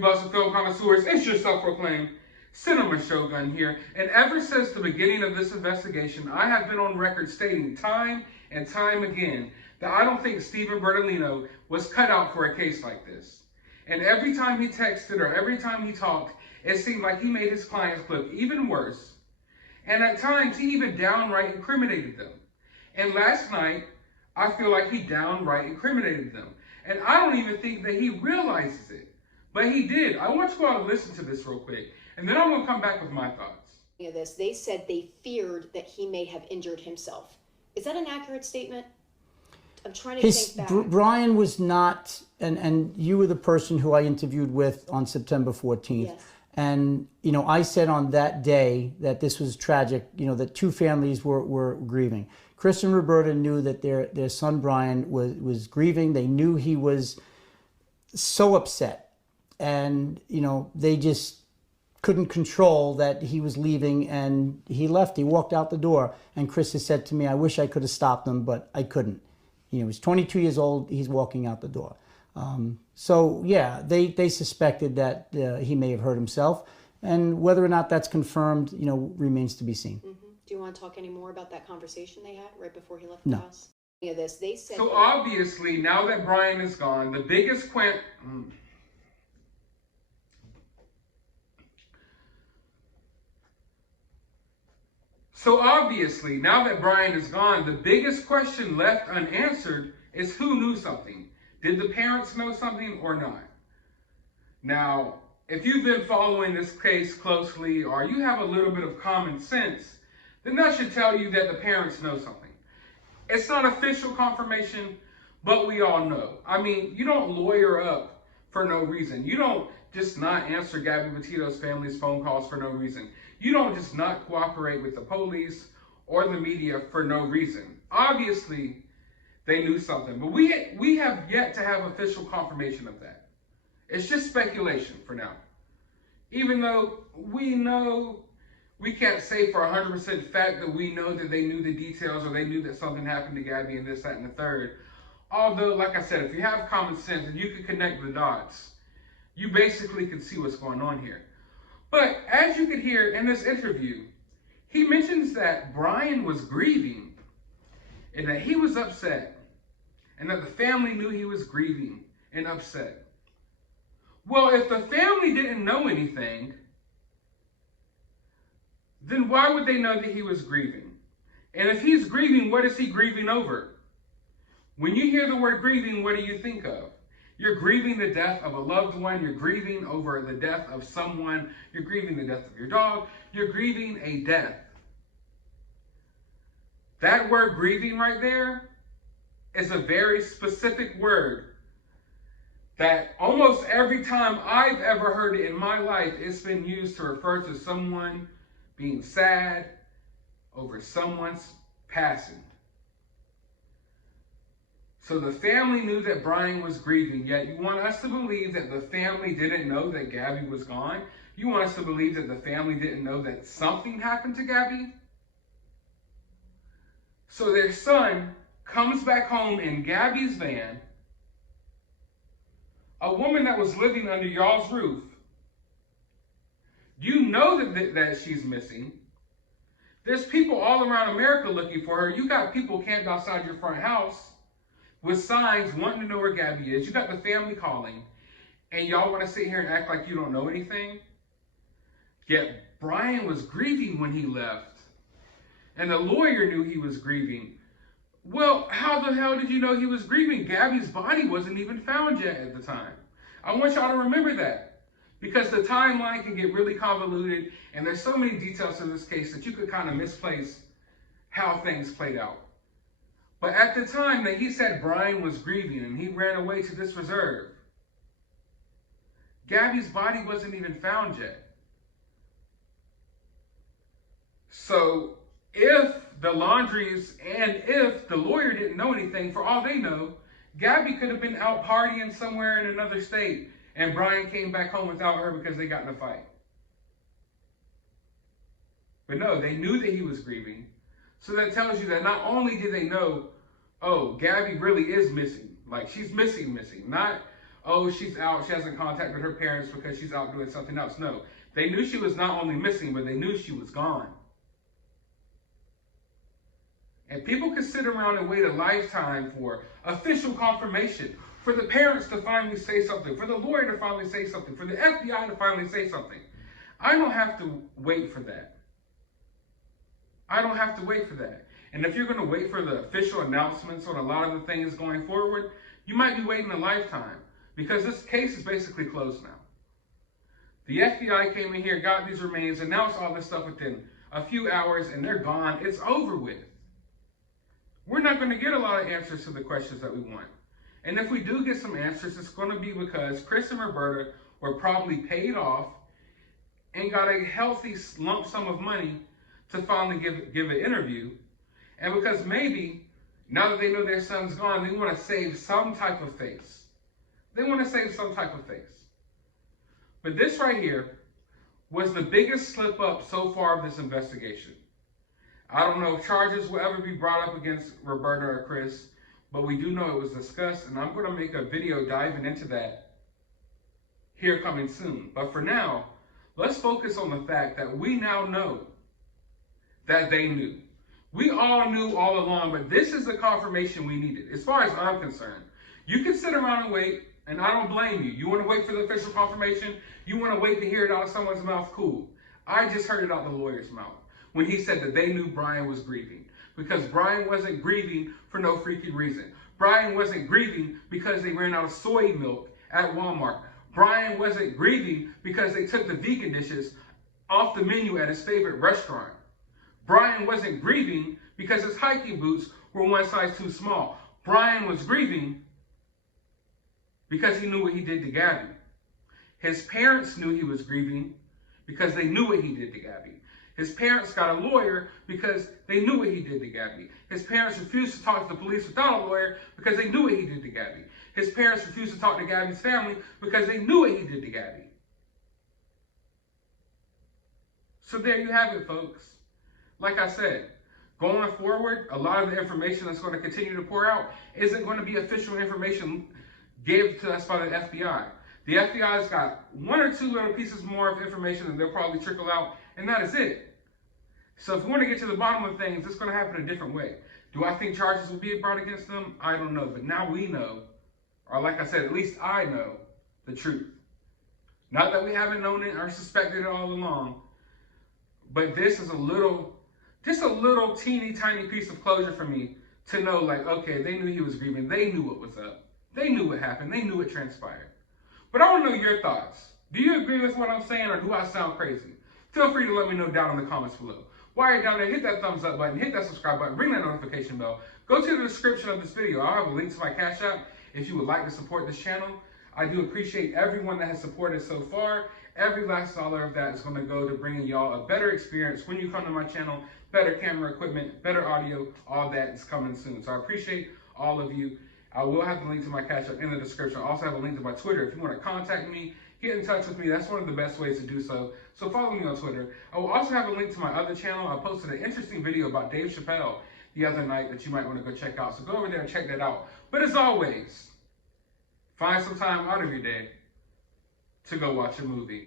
busted film connoisseurs, it's your self-proclaimed cinema shogun here. And ever since the beginning of this investigation, I have been on record stating time and time again that I don't think Stephen Bertolino was cut out for a case like this. And every time he texted or every time he talked, it seemed like he made his clients look even worse. And at times, he even downright incriminated them. And last night, I feel like he downright incriminated them. And I don't even think that he realizes it. But he did. I want you to go out and listen to this real quick. And then I'm going to come back with my thoughts. This, they said they feared that he may have injured himself. Is that an accurate statement? I'm trying to think back. Brian was not, and you were the person who I interviewed with on September 14th. Yes. And, you know, I said on that day that this was tragic, you know, that two families were grieving. Chris and Roberta knew that their son Brian was grieving. They knew he was so upset. And, you know, they just couldn't control that he was leaving, and he left. He walked out the door. And Chris has said to me, I wish I could have stopped him, but I couldn't. You know, he's 22 years old. He's walking out the door. So, yeah, they suspected that he may have hurt himself. And whether or not that's confirmed, you know, remains to be seen. Mm-hmm. Do you want to talk any more about that conversation they had right before he left No. the house? Yeah, this, they said. So obviously, now that Brian is gone, the biggest So obviously, now that Brian is gone, the biggest question left unanswered is who knew something. Did the parents know something or not? Now, if you've been following this case closely or you have a little bit of common sense, then that should tell you that the parents know something. It's not official confirmation, but we all know. I mean, you don't lawyer up for no reason. You don't just not answer Gabby Petito's family's phone calls for no reason. You don't just not cooperate with the police or the media for no reason. Obviously, they knew something, but we have yet to have official confirmation of that. It's just speculation for now. Even though we know, we can't say for 100% fact that we know that they knew the details or they knew that something happened to Gabby and this, that, and the third. Although, like I said, if you have common sense and you can connect the dots, you basically can see what's going on here. But as you could hear in this interview, he mentions that Brian was grieving and that he was upset and that the family knew he was grieving and upset. Well, if the family didn't know anything, then why would they know that he was grieving? And if he's grieving, what is he grieving over? When you hear the word grieving, what do you think of? You're grieving the death of a loved one. You're grieving over the death of someone. You're grieving the death of your dog. You're grieving a death. That word grieving right there is a very specific word that almost every time I've ever heard it in my life, it's been used to refer to someone being sad over someone's passing. So the family knew that Brian was grieving, yet you want us to believe that the family didn't know that Gabby was gone? You want us to believe that the family didn't know that something happened to Gabby? So their son comes back home in Gabby's van, a woman that was living under y'all's roof. You know that she's missing. There's people all around America looking for her. You got people camped outside your front house with signs wanting to know where Gabby is. You got the family calling, and y'all want to sit here and act like you don't know anything? Yet Brian was grieving when he left, and the lawyer knew he was grieving. Well, how the hell did you know he was grieving? Gabby's body wasn't even found yet at the time. I want y'all to remember that, because the timeline can get really convoluted, and there's so many details to this case that you could kind of misplace how things played out. But at the time that he said Brian was grieving and he ran away to this reserve, Gabby's body wasn't even found yet. So if the Laundries and if the lawyer didn't know anything, for all they know, Gabby could have been out partying somewhere in another state and Brian came back home without her because they got in a fight. But no, they knew that he was grieving. So that tells you that not only did they know, oh, Gabby really is missing. Like, she's missing. Not, oh, she's out, she hasn't contacted her parents because she's out doing something else. No, they knew she was not only missing, but they knew she was gone. And people can sit around and wait a lifetime for official confirmation, for the parents to finally say something, for the lawyer to finally say something, for the FBI to finally say something. I don't have to wait for that. I don't have to wait for that. And if you're going to wait for the official announcements on a lot of the things going forward, you might be waiting a lifetime, because this case is basically closed now. The FBI came in here, got these remains, announced all this stuff within a few hours, and they're gone. It's over with. We're not going to get a lot of answers to the questions that we want. And if we do get some answers, it's going to be because Chris and Roberta were probably paid off and got a healthy lump sum of money to finally give an interview. And because maybe, now that they know their son's gone, they want to save some type of face. They want to save some type of face. But this right here was the biggest slip up so far of this investigation. I don't know if charges will ever be brought up against Roberta or Chris, but we do know it was discussed, and I'm going to make a video diving into that here coming soon. But for now, let's focus on the fact that we now know that they knew. We all knew all along, but this is the confirmation we needed. As far as I'm concerned, you can sit around and wait, and I don't blame you. You want to wait for the official confirmation? You want to wait to hear it out of someone's mouth? Cool. I just heard it out the lawyer's mouth when he said that they knew Brian was grieving. Because Brian wasn't grieving for no freaking reason. Brian wasn't grieving because they ran out of soy milk at Walmart. Brian wasn't grieving because they took the vegan dishes off the menu at his favorite restaurant. Brian wasn't grieving because his hiking boots were one size too small. Brian was grieving because he knew what he did to Gabby. His parents knew he was grieving because they knew what he did to Gabby. His parents got a lawyer because they knew what he did to Gabby. His parents refused to talk to the police without a lawyer because they knew what he did to Gabby. His parents refused to talk to Gabby's family because they knew what he did to Gabby. So there you have it, folks. Like I said, going forward, a lot of the information that's going to continue to pour out isn't going to be official information given to us by the FBI. The FBI's got one or two little pieces more of information that they'll probably trickle out, and that is it. So if we want to get to the bottom of things, it's going to happen a different way. Do I think charges will be brought against them? I don't know. But now we know, or like I said, at least I know the truth. Not that we haven't known it or suspected it all along, but this is just a little teeny tiny piece of closure for me to know, like, okay, they knew he was grieving. They knew what was up. They knew what happened. They knew what transpired. But I want to know your thoughts. Do you agree with what I'm saying, or do I sound crazy? Feel free to let me know down in the comments below. While you're down there, hit that thumbs up button, hit that subscribe button, ring that notification bell. Go to the description of this video. I'll have a link to my Cash App if you would like to support this channel. I do appreciate everyone that has supported so far. Every last dollar of that is going to go to bringing y'all a better experience when you come to my channel, better camera equipment, better audio, all that is coming soon. So I appreciate all of you. I will have the link to my Cash App in the description. I also have a link to my Twitter. If you want to contact me, get in touch with me. That's one of the best ways to do so. So follow me on Twitter. I will also have a link to my other channel. I posted an interesting video about Dave Chappelle the other night that you might want to go check out. So go over there and check that out. But as always, find some time out of your day to go watch a movie.